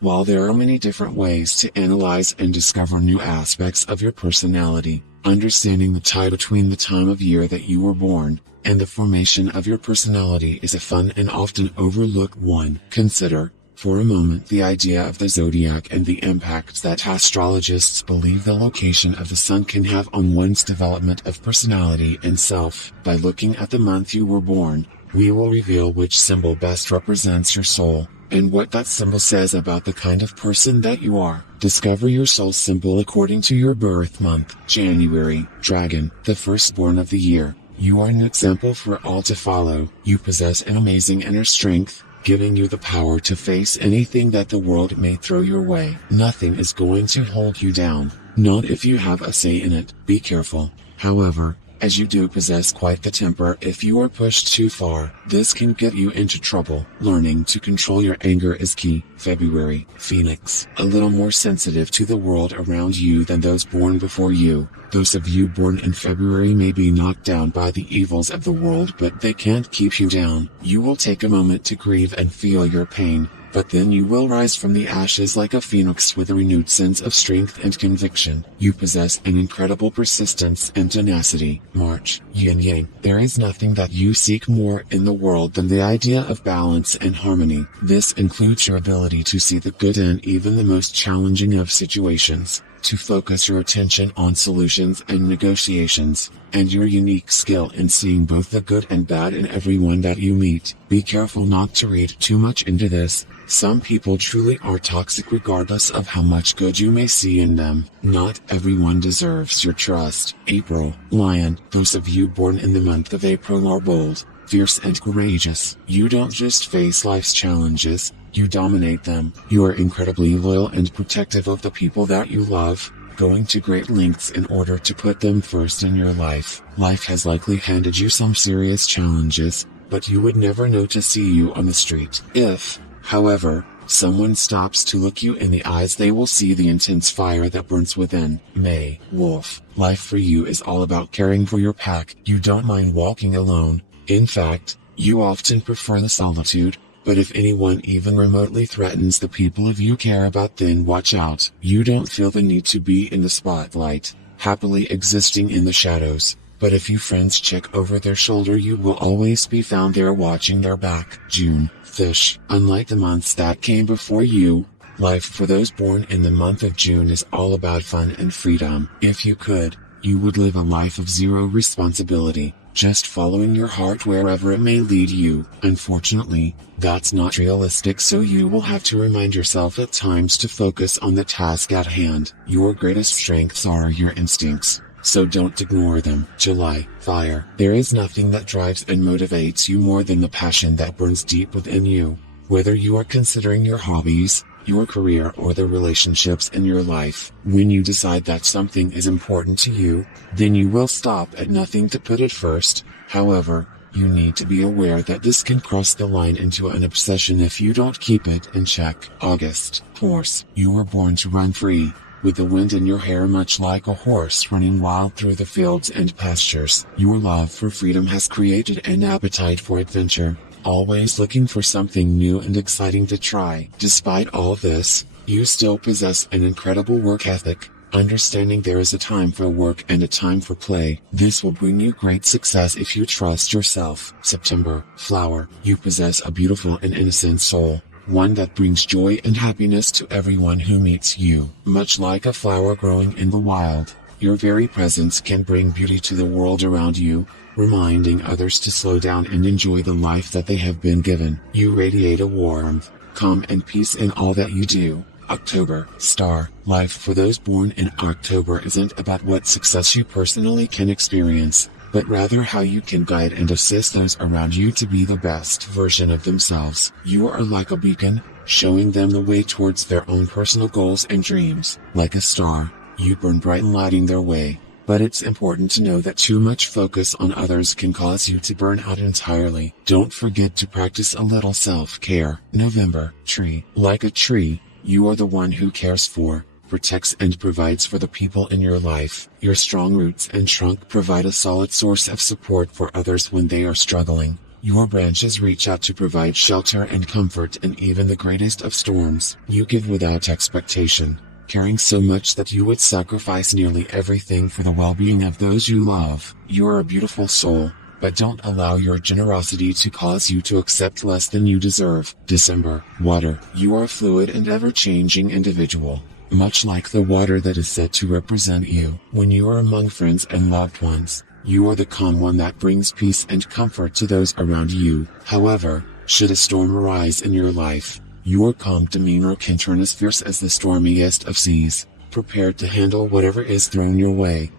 While there are many different ways to analyze and discover new aspects of your personality, understanding the tie between the time of year that you were born and the formation of your personality is a fun and often overlooked one. Consider, for a moment, the idea of the zodiac and the impact that astrologists believe the location of the sun can have on one's development of personality and self. By looking at the month you were born, we will reveal which symbol best represents your soul, and what that symbol says about the kind of person that you are. Discover your soul symbol according to your birth month. January, Dragon, the firstborn of the year. You are an example for all to follow. You possess an amazing inner strength, giving you the power to face anything that the world may throw your way. Nothing is going to hold you down, not if you have a say in it. Be careful, however, as you do possess quite the temper if you are pushed too far. This can get you into trouble. Learning to control your anger is key. February, Phoenix, a little more sensitive to the world around you than those born before you. Those of you born in February may be knocked down by the evils of the world, but they can't keep you down. You will take a moment to grieve and feel your pain, but then you will rise from the ashes like a phoenix with a renewed sense of strength and conviction. You possess an incredible persistence and tenacity. March, Yin Yang. There is nothing that you seek more in the world than the idea of balance and harmony. This includes your ability to see the good in even the most challenging of situations, to focus your attention on solutions and negotiations, and your unique skill in seeing both the good and bad in everyone that you meet. Be careful not to read too much into this. Some people truly are toxic regardless of how much good you may see in them. Not everyone deserves your trust. April, Lion. Those of you born in the month of April are bold, fierce and courageous. You don't just face life's challenges, you dominate them. You are incredibly loyal and protective of the people that you love, going to great lengths in order to put them first in your life. Life has likely handed you some serious challenges, but you would never know to see you on the street. If, however, someone stops to look you in the eyes, they will see the intense fire that burns within. May, Wolf. Life for you is all about caring for your pack. You don't mind walking alone. In fact, you often prefer the solitude. But if anyone even remotely threatens the people you care about, then watch out. You don't feel the need to be in the spotlight, happily existing in the shadows. But if you friends check over their shoulder, you will always be found there watching their back. June, Fish. Unlike the months that came before you, life for those born in the month of June is all about fun and freedom. If you could, you would live a life of zero responsibility, just following your heart wherever it may lead you. Unfortunately, that's not realistic, so you will have to remind yourself at times to focus on the task at hand. Your greatest strengths are your instincts, so don't ignore them. July, Fire. There is nothing that drives and motivates you more than the passion that burns deep within you. Whether you are considering your hobbies, your career, or the relationships in your life, when you decide that something is important to you, then you will stop at nothing to put it first. However, you need to be aware that this can cross the line into an obsession if you don't keep it in check. August, Horse. You were born to run free, with the wind in your hair, much like a horse running wild through the fields and pastures. Your love for freedom has created an appetite for adventure, always looking for something new and exciting to try. Despite all this, you still possess an incredible work ethic, understanding there is a time for work and a time for play. This will bring you great success if you trust yourself. September, Flower. You possess a beautiful and innocent soul, one that brings joy and happiness to everyone who meets you. Much like a flower growing in the wild, your very presence can bring beauty to the world around you, reminding others to slow down and enjoy the life that they have been given. You radiate a warmth, calm and peace in all that you do. October, Star. Life for those born in October isn't about what success you personally can experience, but rather how you can guide and assist those around you to be the best version of themselves. You are like a beacon, showing them the way towards their own personal goals and dreams. Like a star, you burn bright and lighting their way. But it's important to know that too much focus on others can cause you to burn out entirely. Don't forget to practice a little self-care. November, Tree. Like a tree, you are the one who cares for, protects and provides for the people in your life. Your strong roots and trunk provide a solid source of support for others when they are struggling. Your branches reach out to provide shelter and comfort in even the greatest of storms. You give without expectation, caring so much that you would sacrifice nearly everything for the well-being of those you love. You are a beautiful soul, but don't allow your generosity to cause you to accept less than you deserve. December. Water. You are a fluid and ever-changing individual, much like the water that is said to represent you. When you are among friends and loved ones, you are the calm one that brings peace and comfort to those around you. However, should a storm arise in your life, your calm demeanor can turn as fierce as the stormiest of seas. Prepared to handle whatever is thrown your way,